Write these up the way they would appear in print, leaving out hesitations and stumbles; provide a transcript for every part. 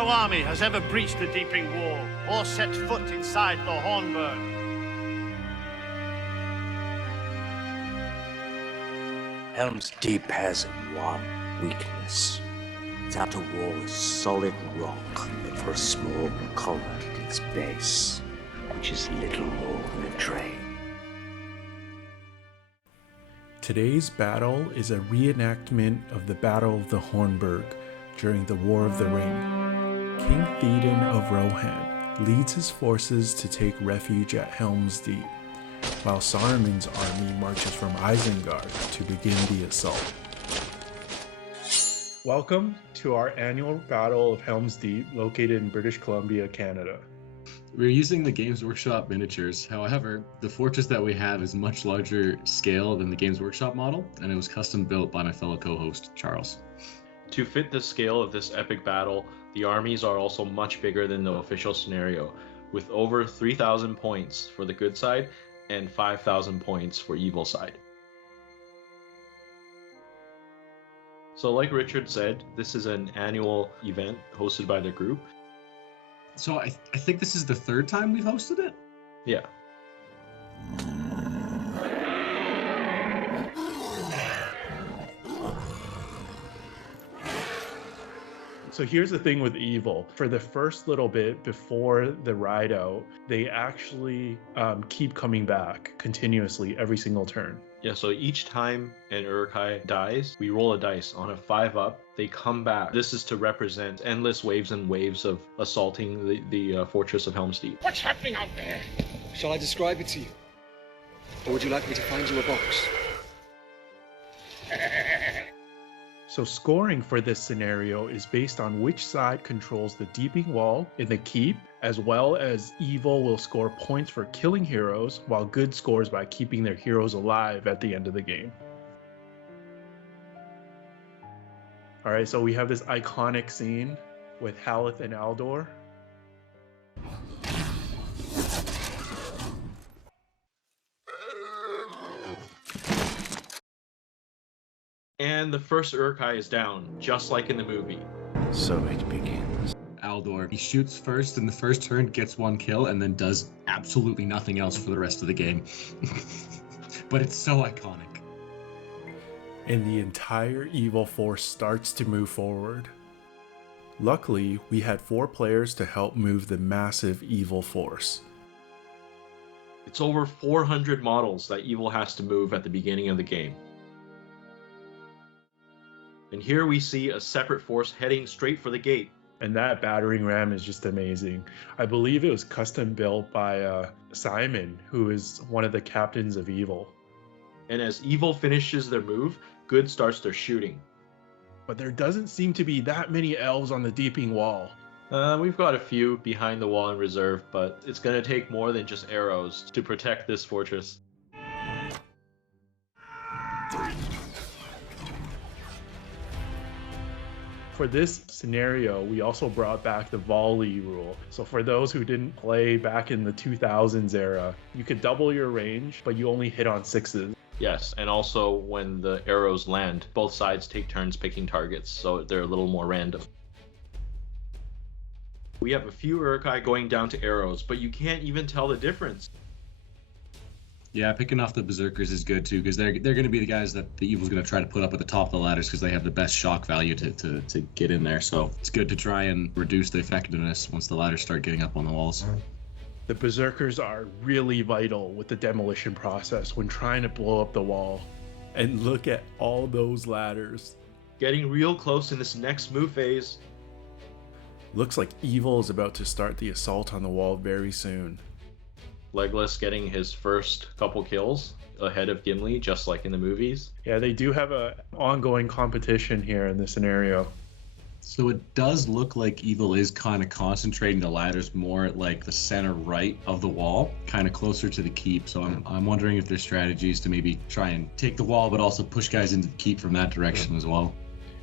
No army has ever breached the Deeping Wall or set foot inside the Hornburg. Helm's Deep has one weakness. Its outer wall is solid rock, but for a small collar at its base, which is little more than a drain. Today's battle is a reenactment of the Battle of the Hornburg during the War of the Ring. King Theoden of Rohan leads his forces to take refuge at Helm's Deep, while Saruman's army marches from Isengard to begin the assault. Welcome to our annual Battle of Helm's Deep, located in British Columbia, Canada. We're using the Games Workshop miniatures. However, the fortress that we have is much larger scale than the Games Workshop model, and it was custom built by my fellow co-host, Charles. To fit the scale of this epic battle, the armies are also much bigger than the official scenario, with over 3,000 points for the good side and 5,000 points for evil side. So like Richard said, this is an annual event hosted by the group. So I think this is the third time we've hosted it? Yeah. So here's the thing with evil. For the first little bit before the ride out, they actually keep coming back continuously every single turn. Yeah, so each time an Uruk-hai dies, we roll a dice. On a 5-up, they come back. This is to represent endless waves and waves of assaulting the fortress of Helm's Deep. What's happening out there? Shall I describe it to you? Or would you like me to find you a box? So scoring for this scenario is based on which side controls the Deeping Wall in the keep, as well as evil will score points for killing heroes, while good scores by keeping their heroes alive at the end of the game. Alright, so we have this iconic scene with Haleth and Aldor. And the first Uruk-hai is down, just like in the movie. So it begins. Aldor, he shoots first in the first turn, gets one kill, and then does absolutely nothing else for the rest of the game. But it's so iconic. And the entire evil force starts to move forward. Luckily, we had 4 players to help move the massive evil force. It's over 400 models that evil has to move at the beginning of the game. And here we see a separate force heading straight for the gate. And that battering ram is just amazing. I believe it was custom built by Simon, who is one of the captains of evil. And as evil finishes their move, good starts their shooting. But there doesn't seem to be that many elves on the Deeping Wall. We've got a few behind the wall in reserve, but it's going to take more than just arrows to protect this fortress. For this scenario, we also brought back the volley rule. So for those who didn't play back in the 2000s era, you could double your range, but you only hit on 6s. Yes, and also when the arrows land, both sides take turns picking targets, so they're a little more random. We have a few Uruk-hai going down to arrows, but you can't even tell the difference. Yeah, picking off the Berserkers is good too, because they're going to be the guys that the evil's going to try to put up at the top of the ladders, because they have the best shock value to get in there. So it's good to try and reduce the effectiveness once the ladders start getting up on the walls. The Berserkers are really vital with the demolition process when trying to blow up the wall. And look at all those ladders. Getting real close in this next move phase. Looks like evil is about to start the assault on the wall very soon. Legolas getting his first couple kills ahead of Gimli, just like in the movies. Yeah, they do have an ongoing competition here in this scenario. So it does look like evil is kind of concentrating the ladders more at like the center right of the wall, kind of closer to the keep. So I'm wondering if there's strategies to maybe try and take the wall, but also push guys into the keep from that direction as well.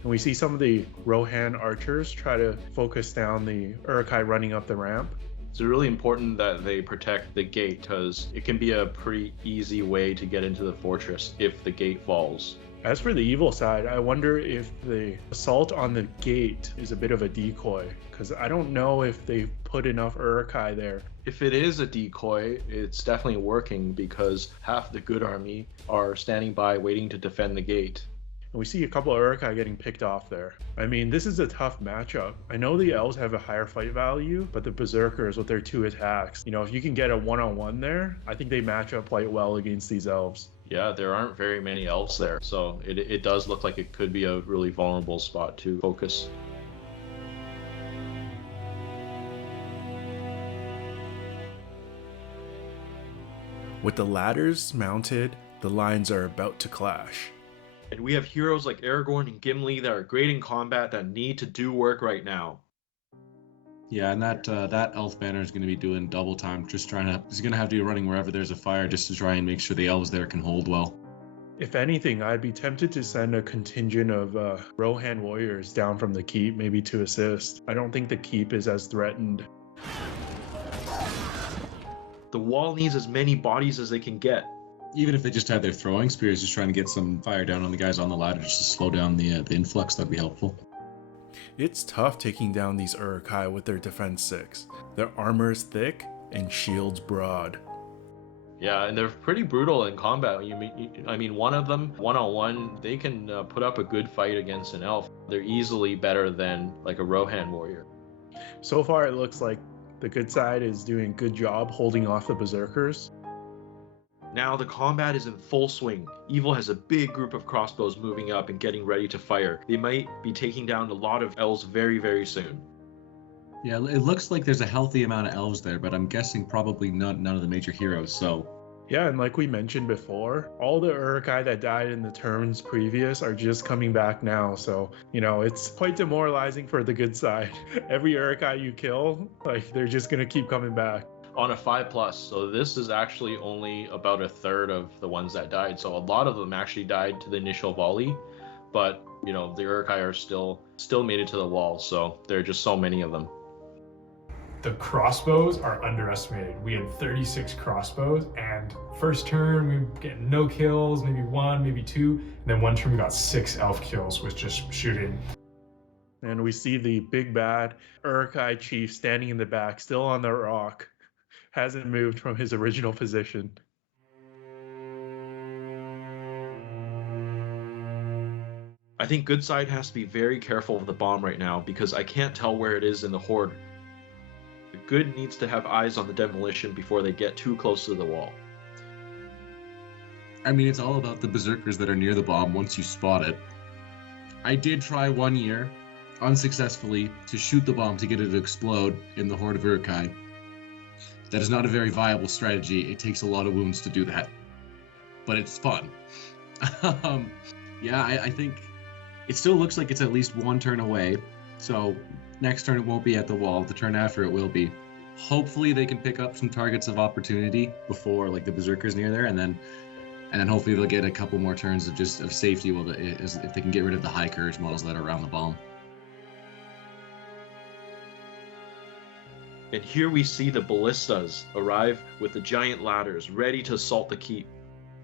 And we see some of the Rohan archers try to focus down the Uruk-hai running up the ramp. It's really important that they protect the gate because it can be a pretty easy way to get into the fortress if the gate falls. As for the evil side, I wonder if the assault on the gate is a bit of a decoy, because I don't know if they've put enough Uruk-hai there. If it is a decoy, it's definitely working because half the good army are standing by waiting to defend the gate. And we see a couple of Uruk-hai getting picked off there. I mean, this is a tough matchup. I know the elves have a higher fight value, but the berserkers with their 2 attacks, if you can get a one-on-one there, I think they match up quite well against these elves. Yeah, there aren't very many elves there, so it does look like it could be a really vulnerable spot to focus. With the ladders mounted, the lines are about to clash. And we have heroes like Aragorn and Gimli that are great in combat that need to do work right now. Yeah, and that elf banner is going to be doing double time, he's going to have to be running wherever there's a fire just to try and make sure the elves there can hold well. If anything, I'd be tempted to send a contingent of Rohan warriors down from the keep, maybe to assist. I don't think the keep is as threatened. The wall needs as many bodies as they can get. Even if they just had their throwing spears, just trying to get some fire down on the guys on the ladder just to slow down the influx, that'd be helpful. It's tough taking down these Uruk-hai with their defense 6. Their armor is thick and shields broad. Yeah, and they're pretty brutal in combat. I mean, one of them, one-on-one, they can put up a good fight against an elf. They're easily better than like a Rohan warrior. So far, it looks like the good side is doing a good job holding off the berserkers. Now the combat is in full swing. Evil has a big group of crossbows moving up and getting ready to fire. They might be taking down a lot of elves very, very soon. Yeah, it looks like there's a healthy amount of elves there, but I'm guessing probably none of the major heroes, so... Yeah, and like we mentioned before, all the Uruk-hai that died in the turns previous are just coming back now, so, it's quite demoralizing for the good side. Every Uruk-hai you kill, they're just gonna keep coming back. On a 5+, so this is actually only about a third of the ones that died, so a lot of them actually died to the initial volley, but, the Uruk-hai are still made it to the wall, so there are just so many of them. The crossbows are underestimated. We had 36 crossbows, and first turn we were getting no kills, maybe 1, maybe 2, and then one turn we got 6 elf kills with just shooting. And we see the big bad Uruk-hai chief standing in the back, still on the rock. Hasn't moved from his original position. I think good side has to be very careful of the bomb right now because I can't tell where it is in the horde. The good needs to have eyes on the demolition before they get too close to the wall. I mean, it's all about the berserkers that are near the bomb once you spot it. I did try one year, unsuccessfully, to shoot the bomb to get it to explode in the horde of Uruk-hai. That is not a very viable strategy. It takes a lot of wounds to do that. But it's fun. Yeah, I think it still looks like it's at least one turn away. So next turn it won't be at the wall. The turn after it will be. Hopefully they can pick up some targets of opportunity before the berserkers near there, and then hopefully they'll get a couple more turns of safety if they can get rid of the high courage models that are around the bomb. And here we see the ballistas arrive with the giant ladders ready to assault the keep.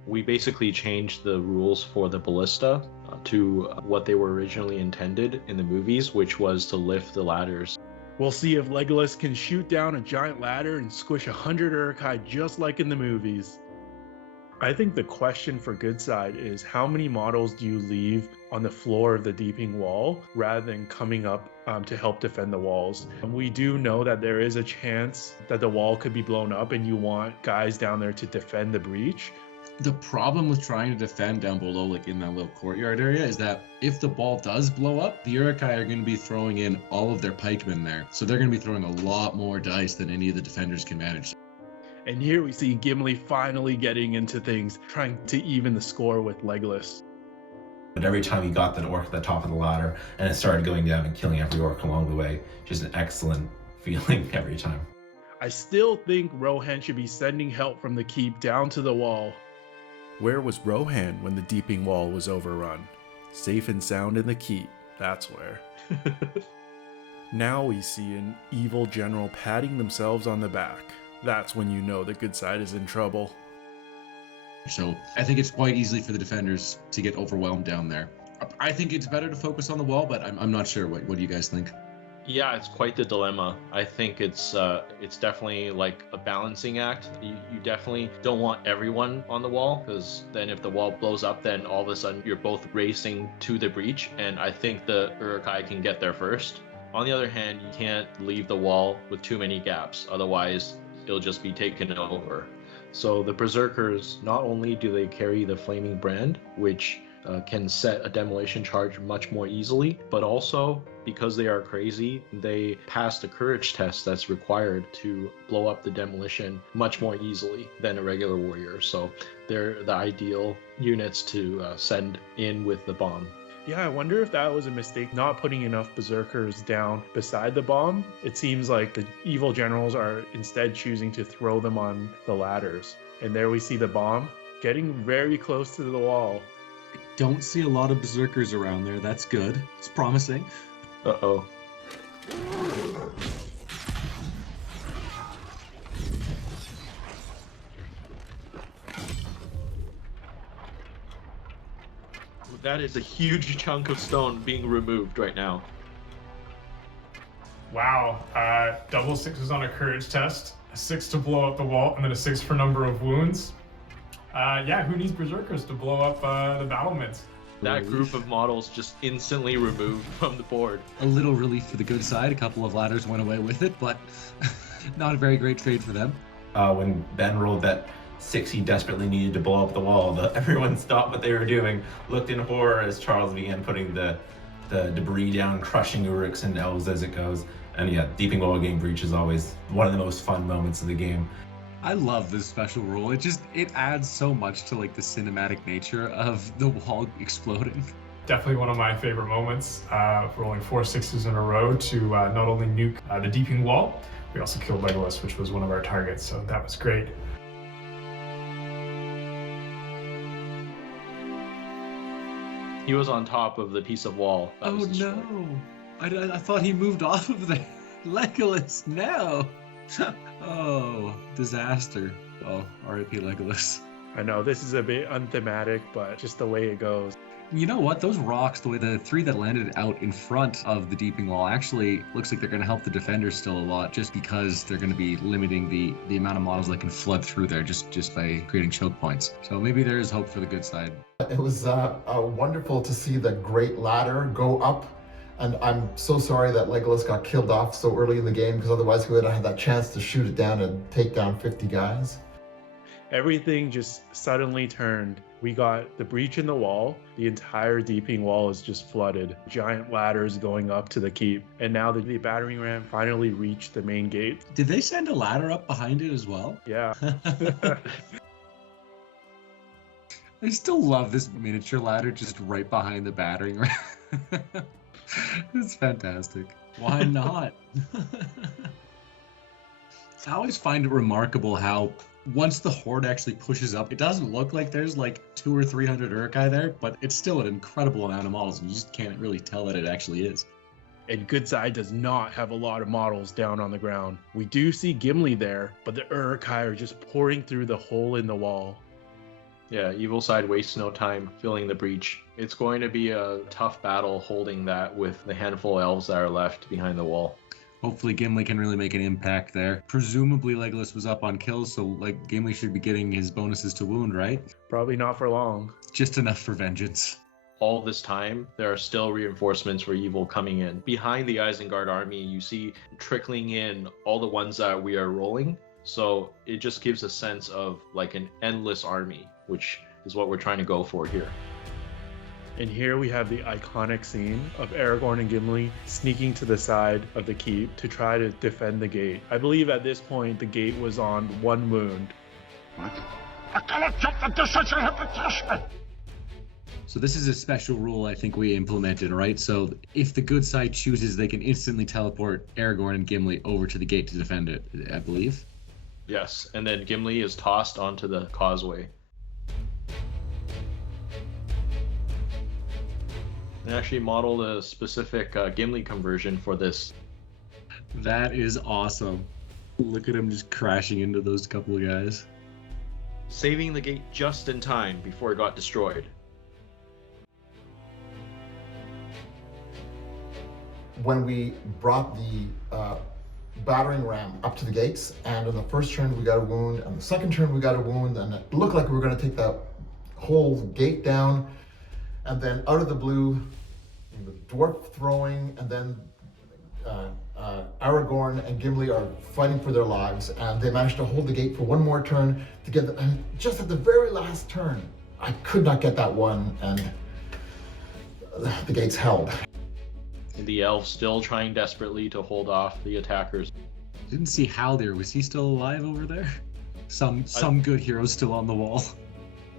We basically changed the rules for the ballista to what they were originally intended in the movies, which was to lift the ladders. We'll see if Legolas can shoot down a giant ladder and squish 100 Uruk-hai just like in the movies. I think the question for good side is how many models do you leave on the floor of the deeping wall rather than coming up to help defend the walls? We do know that there is a chance that the wall could be blown up and you want guys down there to defend the breach. The problem with trying to defend down below, in that little courtyard area, is that if the ball does blow up, the Uruk-hai are going to be throwing in all of their pikemen there. So they're going to be throwing a lot more dice than any of the defenders can manage. And here we see Gimli finally getting into things, trying to even the score with Legolas. But every time he got the orc at the top of the ladder and it started going down and killing every orc along the way, just an excellent feeling every time. I still think Rohan should be sending help from the keep down to the wall. Where was Rohan when the deeping wall was overrun? Safe and sound in the keep, that's where. Now we see an evil general patting themselves on the back. That's when you know the good side is in trouble. So I think it's quite easy for the defenders to get overwhelmed down there. I think it's better to focus on the wall, but I'm not sure. What do you guys think? Yeah, it's quite the dilemma. I think it's definitely like a balancing act. You definitely don't want everyone on the wall, because then if the wall blows up, then all of a sudden you're both racing to the breach, and I think the Uruk-hai can get there first. On the other hand, you can't leave the wall with too many gaps, otherwise it'll just be taken over. So the Berserkers, not only do they carry the Flaming Brand, which can set a demolition charge much more easily, but also because they are crazy, they pass the courage test that's required to blow up the demolition much more easily than a regular warrior. So they're the ideal units to send in with the bomb. Yeah, I wonder if that was a mistake, not putting enough berserkers down beside the bomb. It seems like the evil generals are instead choosing to throw them on the ladders. And there we see the bomb getting very close to the wall. Don't see a lot of berserkers around there. That's good. It's promising. Uh-oh. That is a huge chunk of stone being removed right now. Wow. Double sixes on a courage test, a 6 to blow up the wall, and then a 6 for number of wounds. Yeah, who needs berserkers to blow up the battlements? That group of models just instantly removed from the board. A little relief for the good side. A couple of ladders went away with it, but not a very great trade for them. When Ben rolled that 6 he desperately needed to blow up the wall, everyone stopped what they were doing, looked in horror as Charles began putting the debris down, crushing Uruks and elves as it goes. And yeah, Deeping Wall Game Breach is always one of the most fun moments of the game. I love this special rule. It adds so much to like the cinematic nature of the wall exploding. Definitely one of my favorite moments, rolling 4 6s in a row to not only nuke the Deeping Wall, we also killed Legolas, which was one of our targets, so that was great. He was on top of the piece of wall. That was destroyed. No! I thought he moved off of there. Legolas, no! Oh, disaster. Oh, R.I.P. Legolas. I know this is a bit unthematic, but just the way it goes. You know what? Those rocks, the 3 that landed out in front of the Deeping Wall, actually looks like they're going to help the defenders still a lot, just because they're going to be limiting the amount of models that can flood through there just by creating choke points. So maybe there is hope for the good side. It was wonderful to see the great ladder go up. And I'm so sorry that Legolas got killed off so early in the game, because otherwise he would have had that chance to shoot it down and take down 50 guys. Everything just suddenly turned. We got the breach in the wall. The entire Deeping Wall is just flooded. Giant ladders going up to the keep. And now the battering ram finally reached the main gate. Did they send a ladder up behind it as well? Yeah. I still love this miniature ladder just right behind the battering ram. It's fantastic. Why not? I always find it remarkable how once the horde actually pushes up, it doesn't look like there's like 200 or 300 Uruk-hai there, but it's still an incredible amount of models, and you just can't really tell that it actually is. And good side does not have a lot of models down on the ground. We do see Gimli there, but the Uruk-hai are just pouring through the hole in the wall. Yeah, evil side wastes no time filling the breach. It's going to be a tough battle holding that with the handful of elves that are left behind the wall. Hopefully Gimli can really make an impact there. Presumably Legolas was up on kills, so like Gimli should be getting his bonuses to wound, right? Probably not for long. Just enough for vengeance. All this time, there are still reinforcements for evil coming in. Behind the Isengard army, you see trickling in all the ones that we are rolling. So it just gives a sense of like an endless army, which is what we're trying to go for here. And here we have the iconic scene of Aragorn and Gimli sneaking to the side of the keep to try to defend the gate. I believe at this point the gate was on 1 wound. So this is a special rule I think we implemented, right? So if the good side chooses, they can instantly teleport Aragorn and Gimli over to the gate to defend it, I believe. Yes, and then Gimli is tossed onto the causeway. They actually modeled a specific Gimli conversion for this. That is awesome. Look at him just crashing into those couple of guys. Saving the gate just in time before it got destroyed. When we brought the battering ram up to the gates, and in the first turn we got a wound, and the second turn we got a wound, and it looked like we were going to take the whole gate down, and then out of the blue, the dwarf throwing, and then Aragorn and Gimli are fighting for their lives, and they managed to hold the gate for one more turn together. And just at the very last turn, I could not get that one, and the gates held. And the elves still trying desperately to hold off the attackers. Didn't see Haldir. Was he still alive over there? Some good hero still on the wall.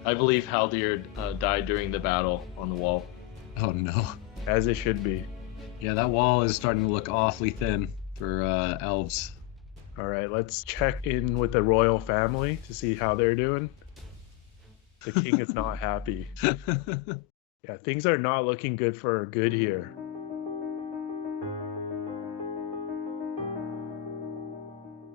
I believe Haldir died during the battle on the wall. Oh no. As it should be. Yeah, that wall is starting to look awfully thin for elves. All right, let's check in with the royal family to see how they're doing. The king is not happy. Yeah, things are not looking good for good here.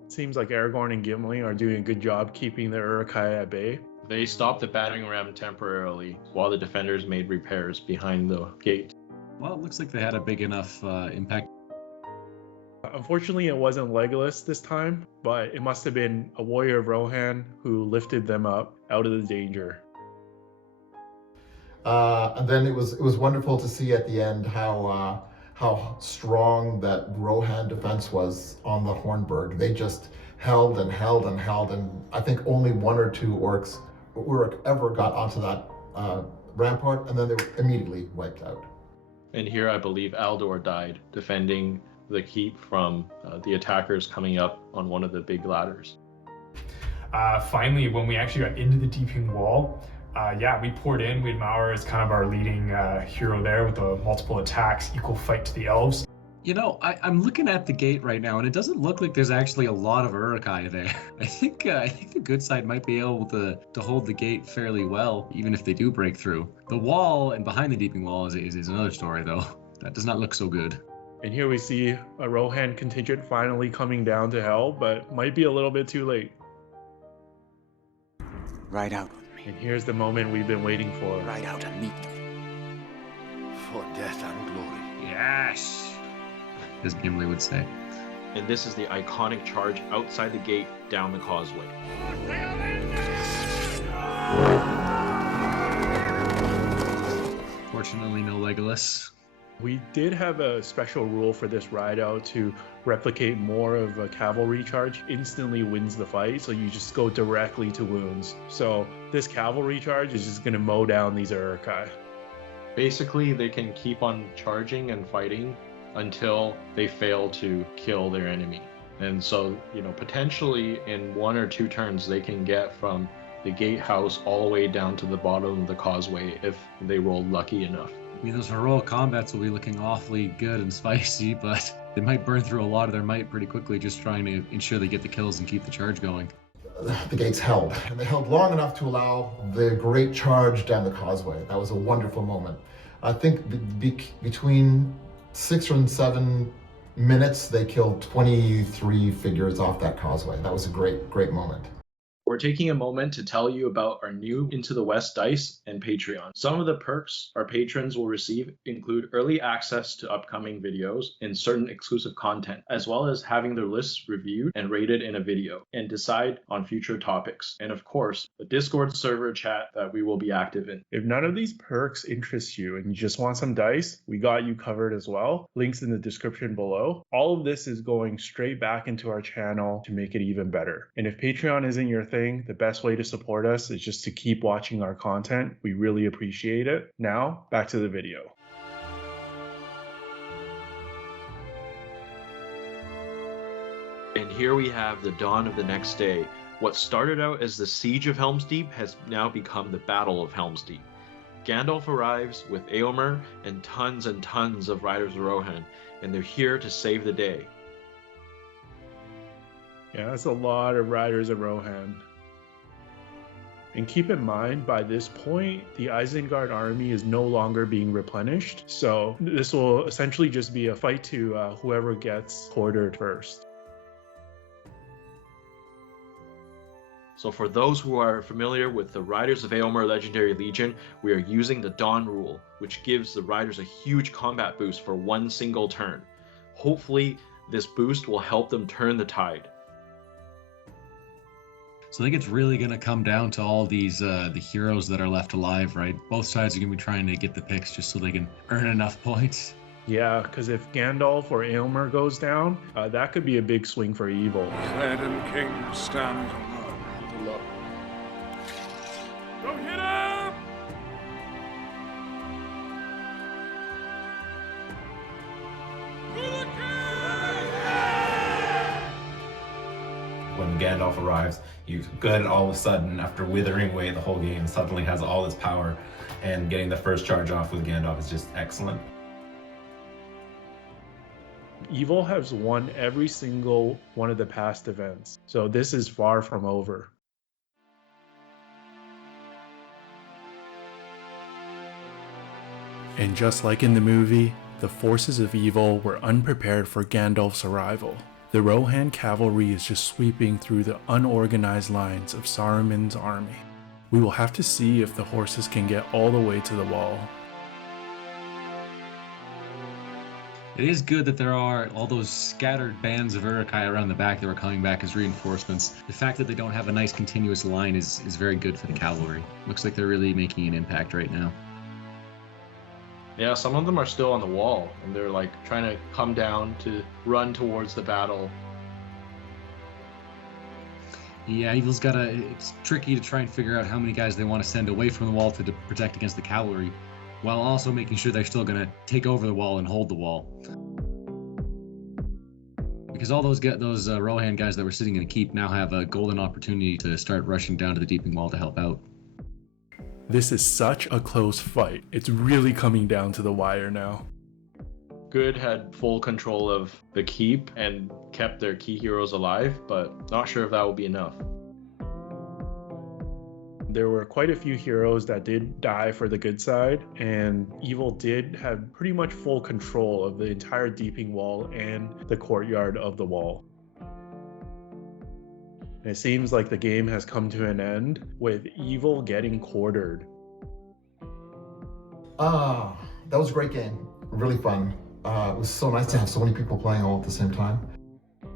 Seems like Aragorn and Gimli are doing a good job keeping the Uruk-hai at bay. They stopped the battering ram temporarily while the defenders made repairs behind the gate. Well, it looks like they had a big enough impact. Unfortunately, it wasn't Legolas this time, but it must have been a warrior of Rohan who lifted them up out of the danger. And then it was wonderful to see at the end how strong that Rohan defense was on the Hornburg. They just held and held and held, and I think only one or two Uruk ever got onto that rampart, and then they were immediately wiped out. And here I believe Aldor died, defending the keep from the attackers coming up on one of the big ladders. Finally, when we actually got into the Deeping Wall, we poured in. We had Mauer as kind of our leading hero there with the multiple attacks, equal fight to the elves. You know, I'm looking at the gate right now, and it doesn't look like there's actually a lot of Uruk-hai there. I think the good side might be able to hold the gate fairly well, even if they do break through. The wall and behind the Deeping Wall is another story, though. That does not look so good. And here we see a Rohan contingent finally coming down to hell, but might be a little bit too late. Ride out with me. And here's the moment we've been waiting for. Ride out and meet them. For death and glory. Yes! As Gimli would say. And this is the iconic charge outside the gate down the causeway. Fortunately, no Legolas. We did have a special rule for this ride out to replicate more of a cavalry charge. Instantly wins the fight, so you just go directly to wounds. So this cavalry charge is just going to mow down these Uruk-hai. Basically, they can keep on charging and fighting until they fail to kill their enemy. And so, potentially in 1 or 2 turns, they can get from the gatehouse all the way down to the bottom of the causeway if they rolled lucky enough. I mean, those heroic combats will be looking awfully good and spicy, but they might burn through a lot of their might pretty quickly just trying to ensure they get the kills and keep the charge going. The gates held, and they held long enough to allow the great charge down the causeway. That was a wonderful moment. I think between 6 and 7 minutes, they killed 23 figures off that causeway. That was a great moment. We're taking a moment to tell you about our new Into the West dice and Patreon. Some of the perks our patrons will receive include early access to upcoming videos and certain exclusive content, as well as having their lists reviewed and rated in a video, and decide on future topics. And of course, a Discord server chat that we will be active in. If none of these perks interest you and you just want some dice, we got you covered as well. Links in the description below. All of this is going straight back into our channel to make it even better. And if Patreon isn't your thing, the best way to support us is just to keep watching our content. We really appreciate it. Now, back to the video. And here we have the dawn of the next day. What started out as the Siege of Helm's Deep has now become the Battle of Helm's Deep. Gandalf arrives with Éomer and tons of Riders of Rohan, and they're here to save the day. Yeah, that's a lot of Riders of Rohan. And keep in mind, by this point, the Isengard army is no longer being replenished. So this will essentially just be a fight to whoever gets quartered first. So for those who are familiar with the Riders of Eomer Legendary Legion, we are using the Dawn rule, which gives the riders a huge combat boost for one single turn. Hopefully, this boost will help them turn the tide. So I think it's really going to come down to all these the heroes that are left alive, right? Both sides are going to be trying to get the picks just so they can earn enough points. Yeah, because if Gandalf or Eomer goes down, that could be a big swing for evil. Let him king stand alone. Go hit him! When Gandalf arrives, he's good all of a sudden, after withering away the whole game, suddenly has all this power, and getting the first charge off with Gandalf is just excellent. Evil has won every single one of the past events, so this is far from over. And just like in the movie, the forces of evil were unprepared for Gandalf's arrival. The Rohan cavalry is just sweeping through the unorganized lines of Saruman's army. We will have to see if the horses can get all the way to the wall. It is good that there are all those scattered bands of Uruk-hai around the back that were coming back as reinforcements. The fact that they don't have a nice continuous line is very good for the cavalry. Looks like they're really making an impact right now. Yeah, some of them are still on the wall, and they're like trying to come down to run towards the battle. Yeah, Evil's it's tricky to try and figure out how many guys they want to send away from the wall to protect against the cavalry, while also making sure they're still going to take over the wall and hold the wall. Because all those Rohan guys that were sitting in the keep now have a golden opportunity to start rushing down to the Deeping Wall to help out. This is such a close fight. It's really coming down to the wire now. Good had full control of the keep and kept their key heroes alive, but not sure if that will be enough. There were quite a few heroes that did die for the good side, and Evil did have pretty much full control of the entire Deeping Wall and the courtyard of the wall. And it seems like the game has come to an end with Evil getting quartered. That was a great game. Really fun. It was so nice to have so many people playing all at the same time.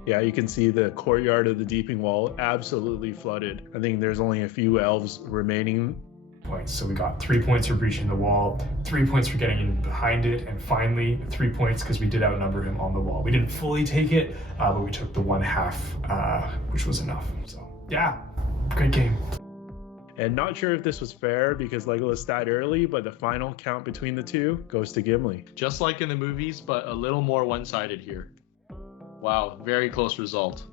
Yeah, you can see the courtyard of the Deeping Wall absolutely flooded. I think there's only a few elves remaining. Points. So we got 3 points for breaching the wall, 3 points for getting in behind it, and finally 3 points because we did outnumber him on the wall. We didn't fully take it, but we took the 1/2, which was enough. So yeah, great game. And not sure if this was fair because Legolas died early, but the final count between the two goes to Gimli. Just like in the movies, but a little more one-sided here. Wow, very close result.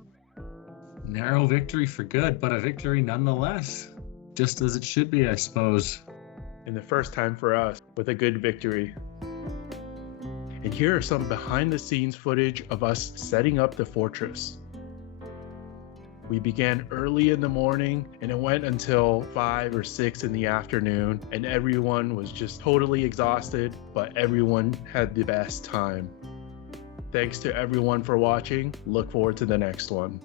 Narrow victory for good, but a victory nonetheless. Just as it should be, I suppose. And the first time for us with a good victory. And here are some behind the scenes footage of us setting up the fortress. We began early in the morning and it went until 5 or 6 in the afternoon, and everyone was just totally exhausted, but everyone had the best time. Thanks to everyone for watching. Look forward to the next one.